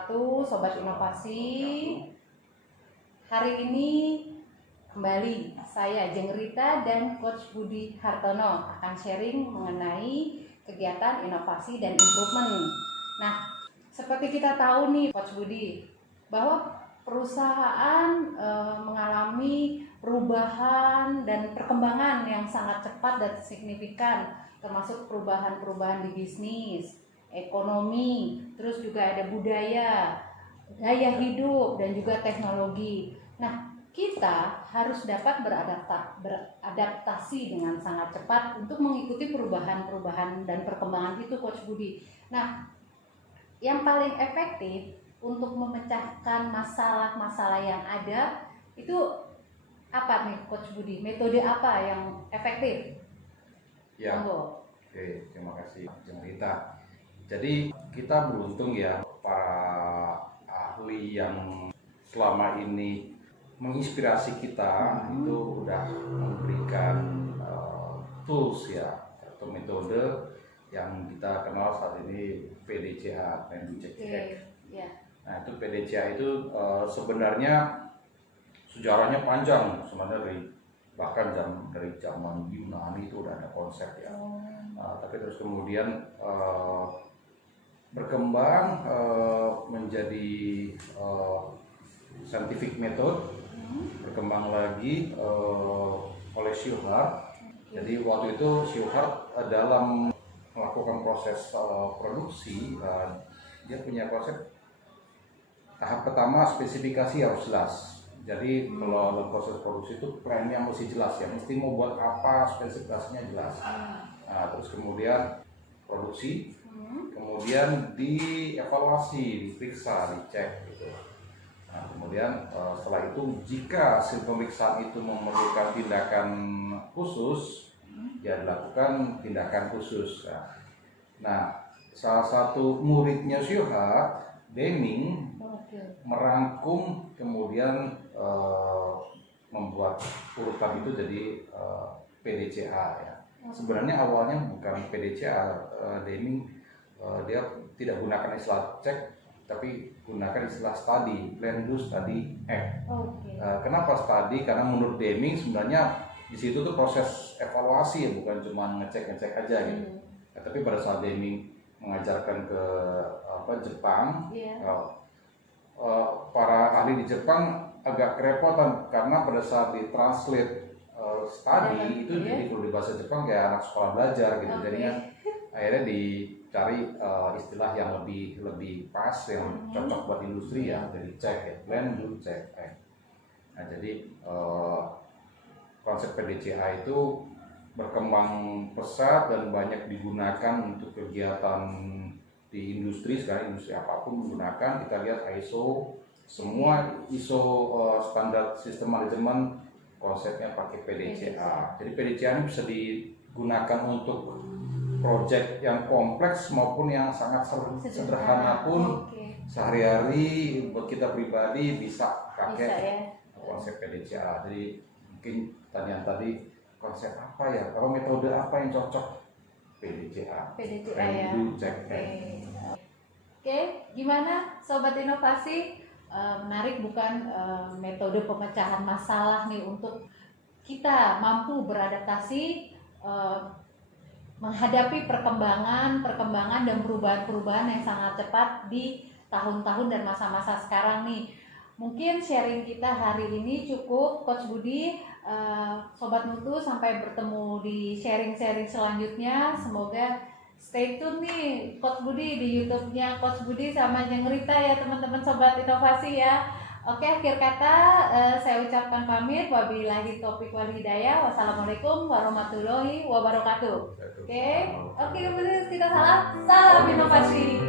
wabarakatuh, Sobat Inovasi. Hari ini kembali saya Jeng Rita dan Coach Budi Hartono akan sharing mengenai kegiatan inovasi dan improvement. Nah, seperti kita tahu nih Coach Budi, bahwa perusahaan mengalami perubahan dan perkembangan yang sangat cepat dan signifikan, termasuk perubahan-perubahan di bisnis, ekonomi, terus juga ada budaya, gaya hidup, dan juga teknologi. Nah, kita harus dapat beradaptasi dengan sangat cepat untuk mengikuti perubahan-perubahan dan perkembangan itu, Coach Budi. Nah, yang paling efektif untuk memecahkan masalah-masalah yang ada itu apa nih, Coach Budi? Metode apa yang efektif? Ya, oke, terima kasih Jeng Rita. Jadi kita beruntung ya, para ahli yang selama ini menginspirasi kita itu udah memberikan tools ya, atau metode yang kita kenal saat ini PDCA, Plan Do Check Act. Nah, itu PDCA itu sebenarnya sejarahnya panjang, sebenarnya bahkan dari zaman Yunani itu udah ada konsep ya. Tapi terus kemudian berkembang menjadi scientific method, berkembang lagi oleh Shewhart. Jadi waktu itu Shewhart dalam melakukan proses produksi, dia punya konsep tahap pertama spesifikasi harus jelas. Jadi kalau dalam proses produksi itu plannya mesti jelas ya, mesti mau buat apa, spesifikasinya jelas. Nah, terus kemudian produksi, kemudian dievaluasi, diperiksa, dicek gitu. Nah, kemudian setelah itu jika hasil pemeriksaan itu memerlukan tindakan khusus, ya dilakukan tindakan khusus. Nah, salah satu muridnya Shewhart, Deming, merangkum kemudian membuat urutan itu jadi PDCA ya. Sebenarnya awalnya bukan PDCA, Deming dia tidak gunakan istilah cek, tapi gunakan istilah study, Plan Do Study Act. Kenapa study? Karena menurut Deming sebenarnya di situ tuh proses evaluasi ya, bukan cuma ngecek aja gitu. Tapi pada saat Deming mengajarkan ke Jepang, para ahli di Jepang agak kerepotan karena pada saat ditranslate study itu jadi kalau di bahasa Jepang kayak anak sekolah belajar gitu. Jadinya akhirnya dicari istilah yang lebih pas, yang cocok buat industri ya, jadi check ya, Plan Do Check Act. Nah, jadi konsep PDCA itu berkembang pesat dan banyak digunakan untuk kegiatan di industri. Sekarang industri apapun menggunakan, kita lihat ISO, semua ISO standar sistem manajemen konsepnya pakai PDCA. Jadi PDCA ini bisa digunakan untuk proyek yang kompleks maupun yang sangat sederhana pun sehari-hari buat kita pribadi bisa pakai konsep PDCA. Jadi mungkin pertanyaan tadi, konsep apa ya, atau metode apa yang cocok? PDCA ya. Oke, gimana Sobat Inovasi? Menarik bukan metode pemecahan masalah nih untuk kita mampu beradaptasi menghadapi perkembangan dan perubahan-perubahan yang sangat cepat di tahun-tahun dan masa-masa sekarang nih. Mungkin sharing kita hari ini cukup, Coach Budi. Sobat Mutu, sampai bertemu di sharing-sharing selanjutnya. Semoga stay tune nih Coach Budi di YouTube-nya Coach Budi sama Jeng Rita ya teman-teman Sobat Inovasi ya. Oke, akhir kata saya ucapkan pamit. Wabillahi taufiq wal hidayah. Wassalamualaikum warahmatullahi wabarakatuh. Oke, kita salam inovasi.